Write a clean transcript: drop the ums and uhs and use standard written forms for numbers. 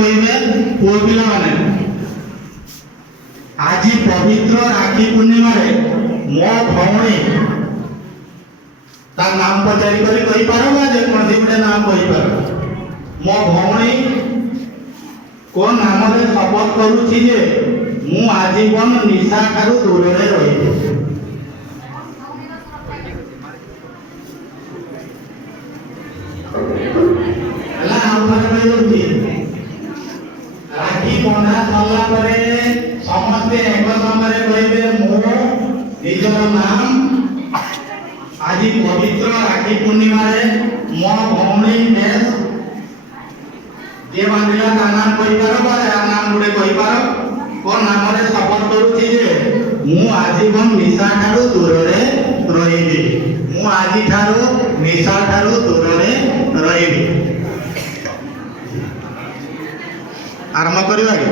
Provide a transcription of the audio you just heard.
कहिबे पुओ पिला माने आज पवित्र राखी पूर्णिमा रे मो भौणी ता नाम पचारि करी कहि पारबा जे कोन दिबडे नाम कहि पार मो भौणी कोन नाम रे शपथ करू छी जे मु आजीवन निशा ठारू दूर रे रहिबे अला हम माने होती राखी बंधा सरला परे समस्त एक समय कहिबे मो निजर नाम आज पवित्र राखी पूर्णिमा रे मो भौणी देश जे बांधिला ता नाम कहि पारबा या नाम गुडे कहि पार कोन नाम रे शपथ करूची जे मु आजीवन निशा ठारू दूर रे रहिबी मु आजी ठारू निशा ठारू दूर रे रहिबी आरंभ करिबा के